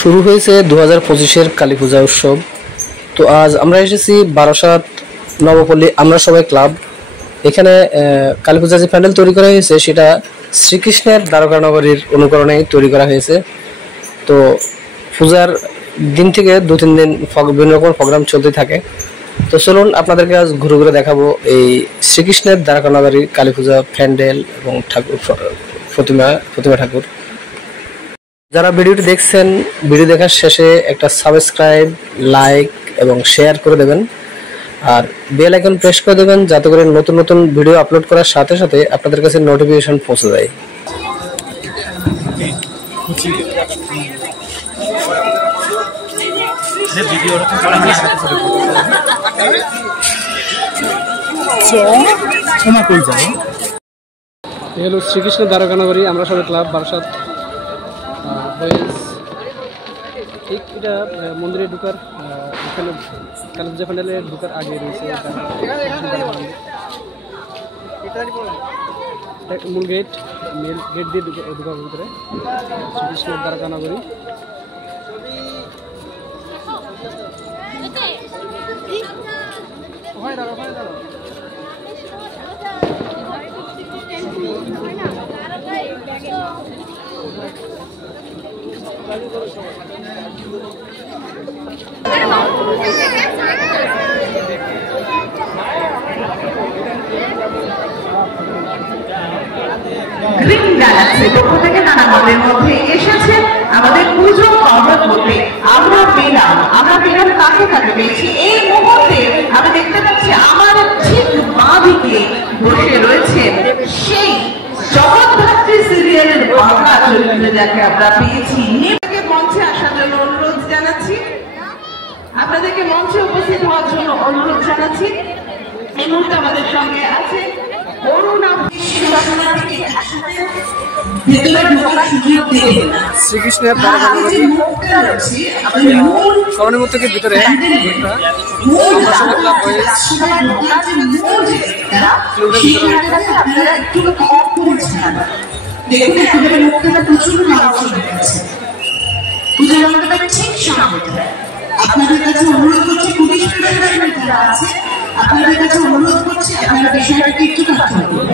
শুরু হয়েছে 2025-এর কালী পূজা উৎসব। তো আজ আমরা এসেছি বারাসাত নবপল্লী আমরা সবাই ক্লাব। এখানে কালী পূজা যে প্যান্ডেল তৈরি করা হয়েছে সেটা শ্রীকৃষ্ণের দ্বারকা নগরীর অনুকরণে তৈরি করা হয়েছে। তো পূজার দিন থেকে 2-3 দিন বিভিন্ন রকম প্রোগ্রাম চলতে থাকে। তো চলুন আপনাদেরকে আজ ঘুরে ঘুরে দেখাবো এই শ্রীকৃষ্ণের দ্বারকা নগরীর কালী পূজা প্যান্ডেল এবং ঠাকুর প্রতিমা ঠাকুর। যারা ভিডিওটি দেখছেন, ভিডিও দেখার শেষে একটা সাবস্ক্রাইব, লাইক এবং শেয়ার করে দেবেন, আর বেল আইকন প্রেস করে দেবেন যাতে করে নতুন নতুন ভিডিও আপলোড করার সাথে সাথে আপনাদের কাছে নোটিফিকেশন পৌঁছে যায়। হলো শ্রীকৃষ্ণ দ্বারকা নগরী আমরা সবাই ক্লাব বারাসাত। এটা মন্দিরে ঢুকার এখানে কালী পূজা প্যান্ডেলে ঢুকার আগে রয়েছে মূল গেট দিয়ে ঢুকার ভিতরে শ্রীকৃষ্ণের দ্বারকা নগরী। গ্রিন গ্যালাক্সি পক্ষ থেকে নানা মতের মধ্যে এসেছে আমাদের পুজো কভার করতে। আমরা পেলাম কাকে পেয়েছি। এই মুহূর্তে আমি দেখতে পাচ্ছি আমার ঠিক বাঁ দিকে বসে রয়েছে সেই জগদ্ধাত্রী সিরিয়ালের বাংলা চরিত্রে যাকে আমরা পেয়েছি। মঞ্চে আসার জন্য অনুরোধ জানাচ্ছি, আপনাদেরকে মঞ্চে উপস্থিত হওয়ার জন্য অনুরোধ জানাচ্ছি। এই মুহূর্তে আমাদের সঙ্গে আছে শ্রীকৃষ্ণের স্মরণীর থেকে ভিতরে আপনাদের কাছে অনুরোধ করছি, পুলিশ প্রশাসনের যারা আছে আপনাদের কাছে অনুরোধ করছি আপনারা বিষয়টাকে একটু কথা বলুন।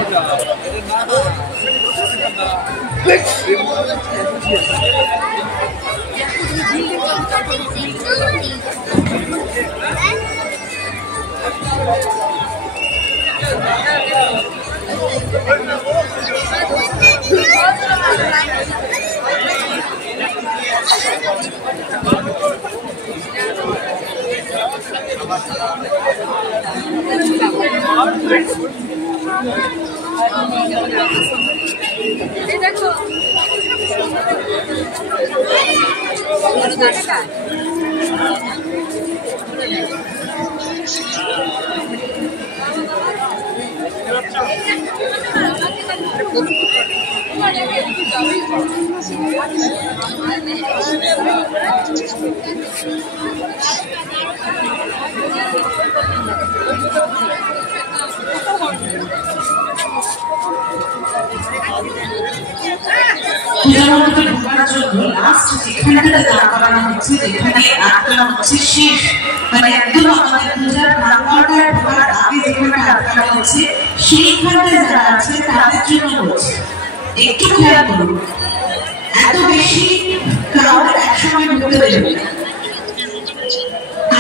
একটু খেয়াল করুন, এত বেশি ক্রাউড একসময় ঢুকতে দেবে না,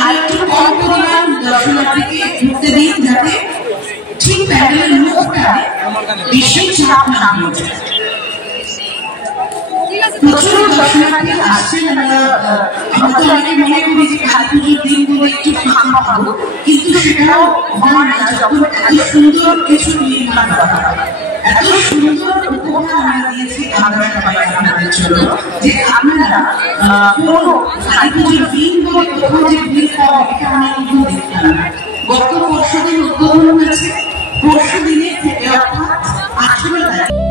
আর একটু কম পরিমাণ দর্শনার্থীকে ঢুকতে দিন যাতে ঠিক প্যান্ডেলের মুখটা বেশি চাপ না হয়ে যায়। প্রচুর দর্শনার্থী আসছেন, আমরা অনেকে মনে করি যে কালী পুজোর দিনগুলো একটু ফাঁকা পাবো, কিন্তু সেটাও হয় না যখন এত সুন্দর কিছু নির্মাণ করা হয়। এত সুন্দর উপহার আমরা দিয়েছি আমরা সবাই আপনাদের জন্য যে আপনারা কোনো কালী পুজোর দিনগুলো কোথাও যে ভিড় পাওয়া এটা আমরা কিন্তু দেখতাম না। গত পরশু দিন উদ্বোধন হয়েছে, পরশু দিনের থেকে অর্থাৎ 18 তারিখ